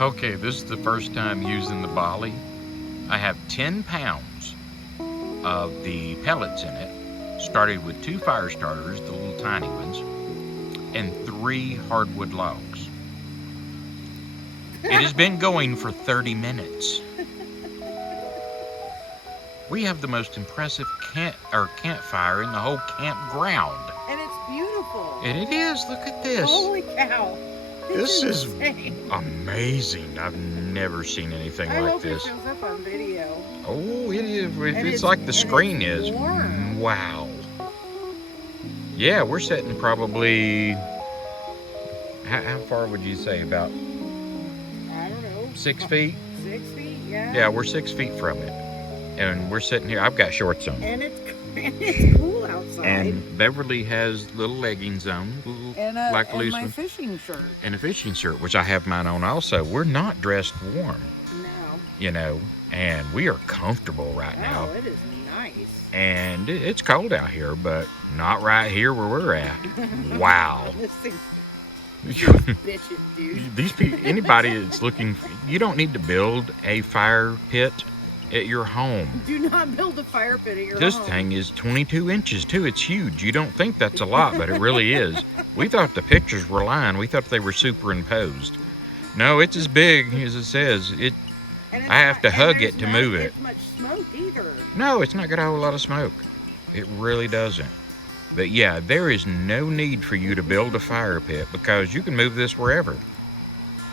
Okay, this is the first time using the Bali. I have 10 pounds of the pellets in it. Started with 2 fire starters, the little tiny ones, and 3 hardwood logs. It has been going for 30 minutes. We have the most impressive campfire in the whole campground. And it's beautiful. And it is. Look at this. Holy cow. This is insane. amazing. I've never seen anything I like hope this. it shows up on video. Oh, it is. And It's like the screen it's is. warm. Wow. Yeah, we're sitting probably. How far would you say? About I don't know. 6 feet? 6 feet, yeah. Yeah, we're 6 feet from it. And we're sitting here. I've got shorts on. And it's cool outside. And Beverly has little leggings on, And my fishing shirt. And a fishing shirt, which I have mine on also. We're not dressed warm, No. And we are comfortable right now. Oh, it is nice. And it's cold out here, but not right here where we're at. Wow. This thing's bitching, dude. These people, anybody that's looking, you don't need to build a fire pit at your home. Do not build a fire pit at your This home. thing is 22 inches too. It's huge. You don't think that's a lot, but it really is. We thought the pictures were lying. We thought they were superimposed. No, it's as big as it says. I have to hug it to move it. Not much smoke either. No, it's not got a whole lot of smoke. It really doesn't. But yeah, there is no need for you to build a fire pit because you can move this wherever.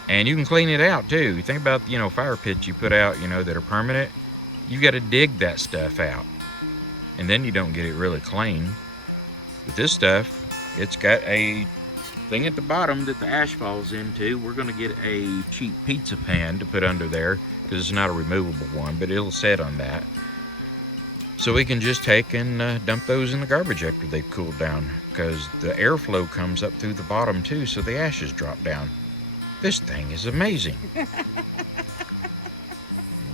And you can clean it out too. You think about, fire pits you put out, that are permanent. You got to dig that stuff out. And then you don't get it really clean. But this stuff, it's got a thing at the bottom that the ash falls into. We're going to get a cheap pizza pan to put under there because it's not a removable one, but it'll set on that. So we can just take and dump those in the garbage after they've cooled down because the airflow comes up through the bottom too, so the ashes drop down. This thing is amazing.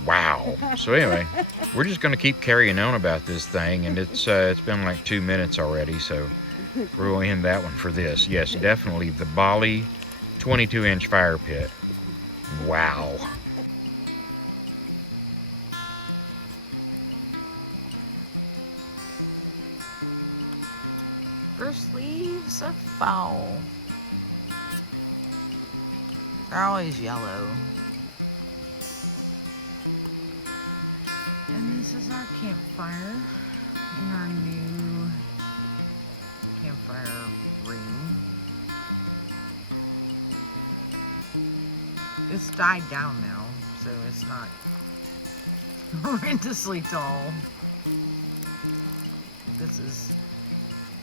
Wow. So anyway, we're just going to keep carrying on about this thing, and it's been like 2 minutes already, so we're going to end that one for this. Yes, definitely the Bali 22-inch fire pit. Wow. First leaves of fall. They're always yellow. And this is our campfire in our new campfire ring. It's died down now, so it's not horrendously tall. This is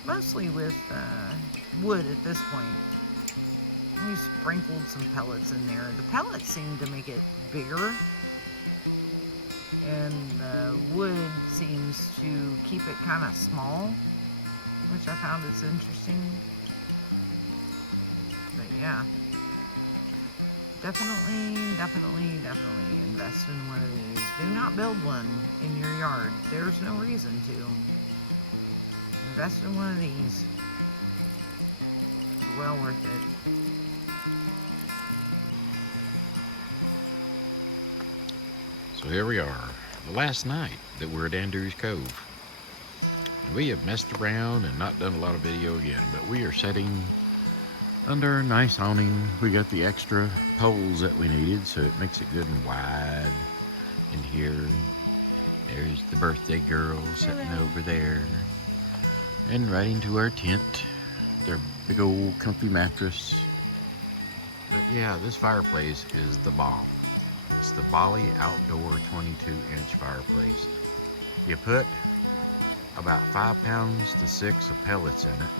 mostly with wood at this point. We sprinkled some pellets in there. The pellets seem to make it bigger, and the wood seems to keep it kind of small, which I found is interesting. But yeah, definitely invest in one of these. Do not build one in your yard. There's no reason to. Invest in one of these. It's well worth it. So here we are, the last night that we're at Andrews Cove. We have messed around and not done a lot of video again, but we are sitting under a nice awning. We got the extra poles that we needed, so it makes it good and wide in here. There's the birthday girl sitting over there. And right into our tent, their big old comfy mattress. But yeah, this fireplace is the bomb. It's the Bali outdoor 22-inch fireplace. You put about 5 pounds to 6 of pellets in it.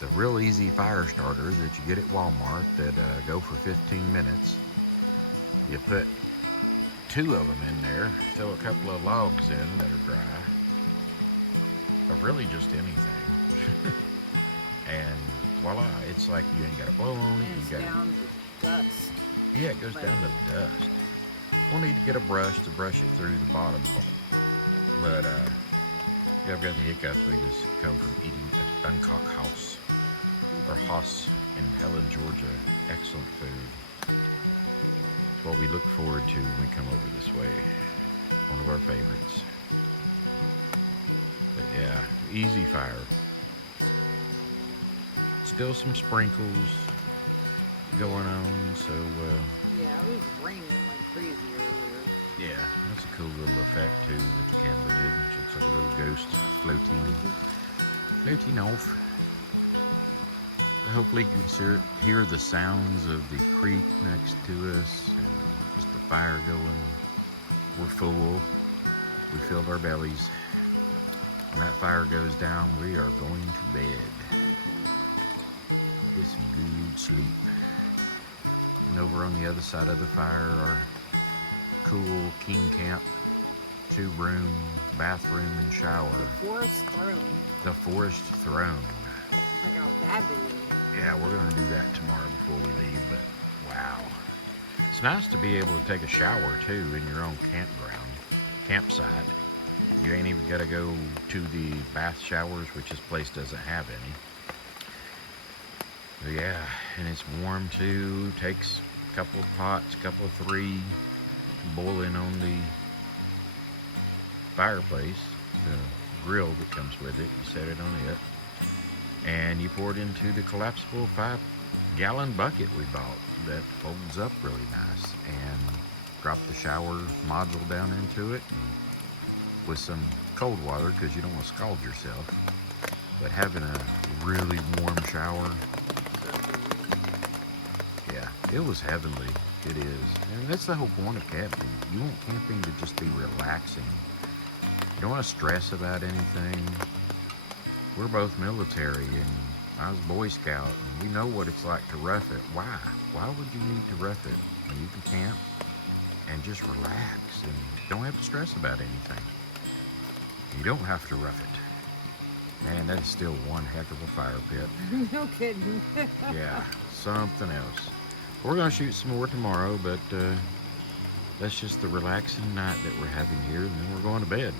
The real easy fire starters that you get at Walmart that go for 15 minutes. You put 2 of them in there, throw a couple of logs in that are dry, or really just anything. And voila, it's like you ain't got to blow on it. It's down to dust. Yeah, it goes down to dust. We'll need to get a brush to brush it through the bottom part. But yeah, I've got the hiccups. We just come from eating at Bangkok House, or Haas in Helen, Georgia. Excellent food. what we look forward to when we come over this way. One of our favorites. But yeah, easy fire. Still some sprinkles going on, so Yeah, it was raining like crazy earlier. yeah, that's a cool little effect too that the camera did. It looks like a little ghost floating off. Hopefully you can hear the sounds of the creek next to us and just the fire going. We're full. We filled our bellies. When that fire goes down, we are going to bed. Get some good sleep. And over on the other side of the fire, our cool king camp, 2-room bathroom and shower. The forest throne. The forest throne. Check out that video. Yeah, we're gonna do that tomorrow before we leave, but wow. It's nice to be able to take a shower too in your own campsite. You ain't even gotta go to the bath showers, which this place doesn't have any. But yeah, and it's warm too. Takes a couple of pots, couple of 3, boiling on the fireplace, the grill that comes with it. You set it on it, and you pour it into the collapsible 5-gallon bucket we bought that folds up really nice, and drop the shower module down into it and with some cold water because you don't want to scald yourself. But having a really warm shower, yeah, it was heavenly. It is. And that's the whole point of camping. You want camping to just be relaxing. You don't want to stress about anything. We're both military, and I was Boy Scout, and we know what it's like to rough it. Why? Why would you need to rough it when you can camp and just relax and don't have to stress about anything? You don't have to rough it. Man, that is still one heck of a fire pit. No kidding. Yeah, something else. We're going to shoot some more tomorrow, but that's just the relaxing night that we're having here, and then we're going to bed.